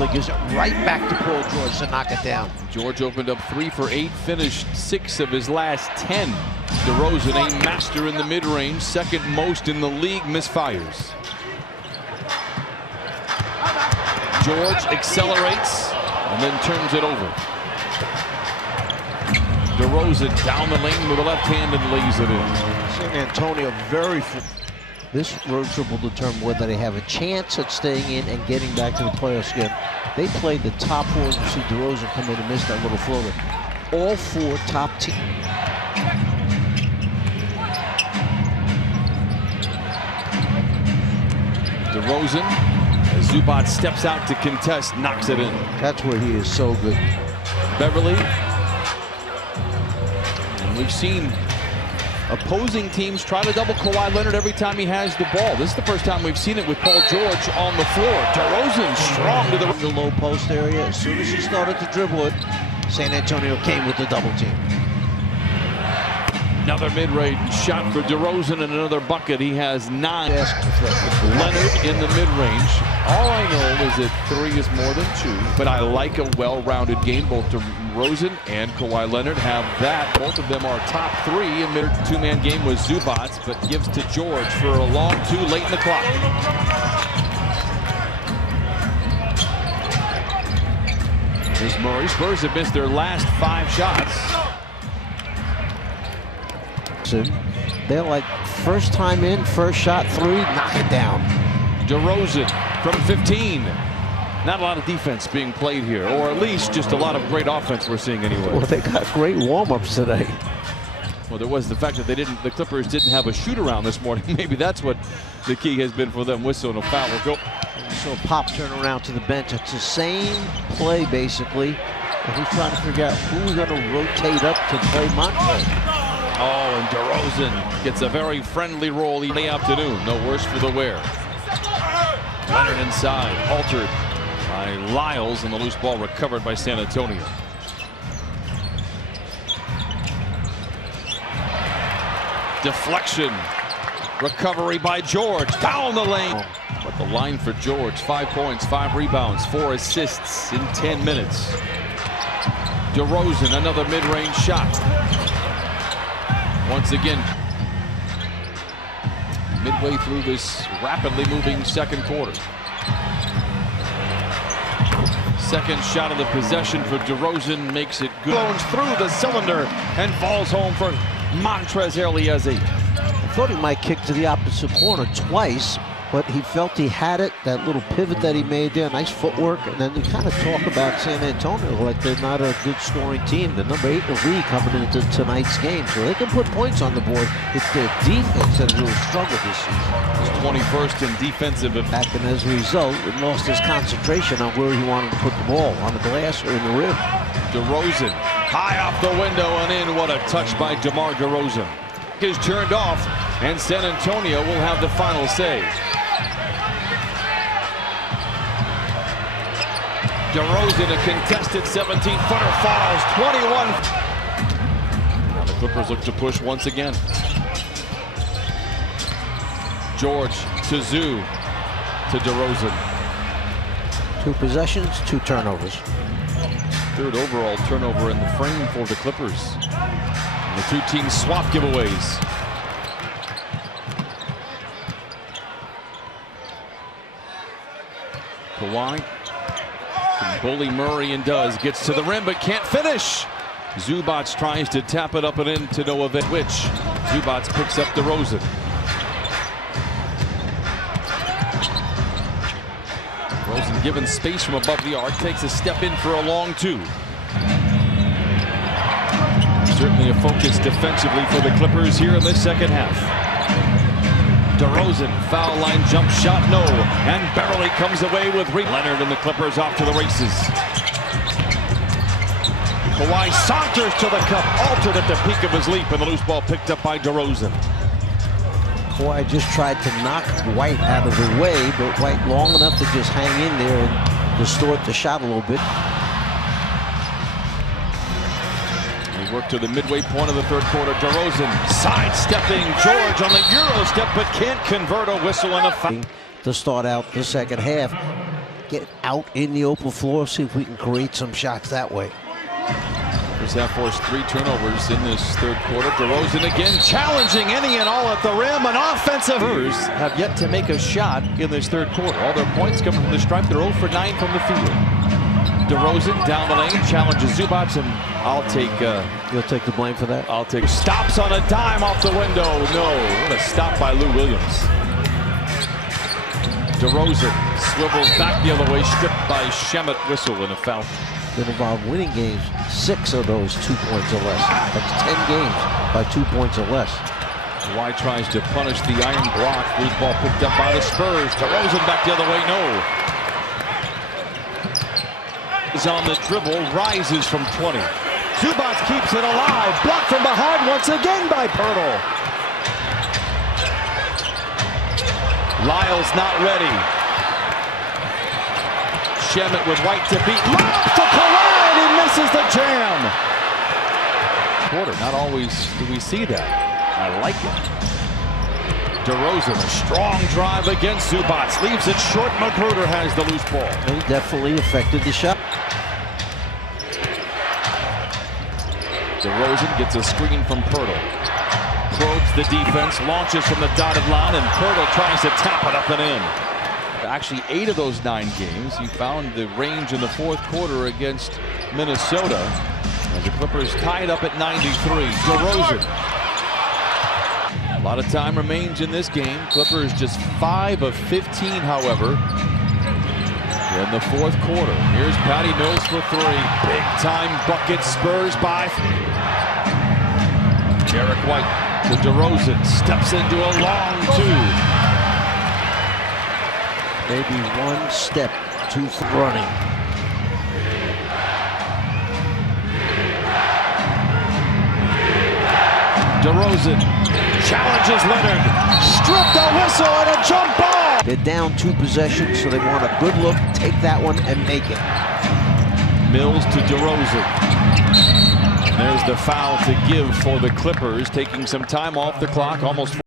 Gives it right back to Paul George to knock it down. George opened up 3 for 8, finished 6 of his last 10. DeRozan, a master in the mid-range, second most in the league, misfires. George accelerates and then turns it over. DeRozan down the lane with the left hand and lays it in. San Antonio very. This road trip will determine whether they have a chance at staying in and getting back to the playoffs again. They played the top 4. You see DeRozan come in and miss that little floater. All 4 top teams. DeRozan, as Zubac steps out to contest, knocks it in. That's where he is so good. Beverly. And we've seen opposing teams try to double Kawhi Leonard every time he has the ball. This is the first time we've seen it with Paul George on the floor. DeRozan strong to the low post area. As soon as he started to dribble it, San Antonio came with the double team. Another mid-range shot for DeRozan and another bucket. He has 9. Leonard in the mid-range. All I know is that 3 is more than 2, but I like a well-rounded game. Both DeRozan and Kawhi Leonard have that. Both of them are top 3 in mid. Two-man game with Zubac, but gives to George for a long 2 late in the clock. Here's Murray. Spurs have missed their last 5 shots. They're like first time in, first shot 3, knock it down. DeRozan from 15. Not a lot of defense being played here, or at least just a lot of great offense we're seeing anyway. Well, they got great warm-ups today. Well, there was the fact that the Clippers didn't have a shoot-around this morning. Maybe that's what the key has been for them. Whistle and a foul will go. So Pop turn around to the bench. It's the same play basically. And he's trying to figure out who's going to rotate up to play Montre. Oh, and DeRozan gets a very friendly role in the afternoon. No worse for the wear. Leonard inside, altered by Lyles, and the loose ball recovered by San Antonio. Deflection. Recovery by George. Down the lane. But the line for George, 5 points, 5 rebounds, 4 assists in 10 minutes. DeRozan, another mid-range shot. Once again, midway through this rapidly moving second quarter. Second shot of the possession for DeRozan makes it good. Blows through the cylinder and falls home for Montrezl Harrell. I thought he might kick to the opposite corner twice, but he felt he had it. That little pivot that he made there, nice footwork. And then we kind of talk about San Antonio like they're not a good scoring team. They're number 8 in the league coming into tonight's game, so they can put points on the board. It's their defense that really struggled this season. It's 21st in defensive attack, and as a result, it lost his concentration on where he wanted to put the ball, on the glass or in the rim. DeRozan high off the window and in. What a touch by DeMar DeRozan. Is turned off, and San Antonio will have the final say. DeRozan, a contested 17-footer, falls 21. Now the Clippers look to push once again. George to Zoo to DeRozan. 2 possessions, 2 turnovers. 3rd overall turnover in the frame for the Clippers. And the 2 teams swap giveaways. Kawhi can bully Murray and does. Gets to the rim but can't finish. Zubac tries to tap it up and in to no event, which Zubac picks up DeRozan. DeRozan given space from above the arc, takes a step in for a long 2. Certainly a focus defensively for the Clippers here in the second half. DeRozan, foul line jump shot, no, and barely comes away with Leonard and the Clippers off to the races. Kawhi saunters to the cup, altered at the peak of his leap, and the loose ball picked up by DeRozan. Kawhi just tried to knock White out of the way, but White long enough to just hang in there and distort the shot a little bit. Work to the midway point of the 3rd quarter. DeRozan sidestepping George on the Euro step, but can't convert. A whistle and a foul to start out the second half. get out in the open floor, see if we can create some shots that way. Spurs have forced 3 turnovers in this third quarter. DeRozan again challenging any and all at the rim. An offensive. Spurs have yet to make a shot in this third quarter. All their points coming from the stripe. They're 0 for 9 from the field. DeRozan down the lane, challenges Zubac, and I'll take. You'll take the blame for that? I'll take. Stops on a dime off the window. No, what a stop by Lou Williams. DeRozan swivels back the other way, stripped by Shemet. Whistle and a foul. Been involved winning games, 6 of those 2 points or less. That's 10 games by 2 points or less. Kawhi tries to punish the iron block. Loose ball picked up by the Spurs. DeRozan back the other way. No. Is on the dribble, rises from 20. Zubac keeps it alive. Blocked from behind once again by Pirtle. Lyle's not ready. Shemet with White to beat. Lob to Kawhi, and he misses the jam. Quarter, not always do we see that. I like it. DeRozan, a strong drive against Zubac. Leaves it short. Magruder has the loose ball. He definitely affected the shot. DeRozan gets a screen from Pirtle. Probes the defense, launches from the dotted line, and Pirtle tries to tap it up and in. Actually, 8 of those 9 games, he found the range in the fourth quarter against Minnesota. As the Clippers tied up at 93. DeRozan. A lot of time remains in this game. Clippers just 5 of 15, however, in the fourth quarter. Here's Patty Mills for 3. Big time bucket. Spurs by. Derek White to DeRozan. Steps into a long 2. Maybe one step too running. DeRozan challenges Leonard. Stripped a whistle and a jump ball. They're down 2 possessions, so they want a good look, take that one, and make it. Mills to DeRozan. There's the foul to give for the Clippers, taking some time off the clock. Almost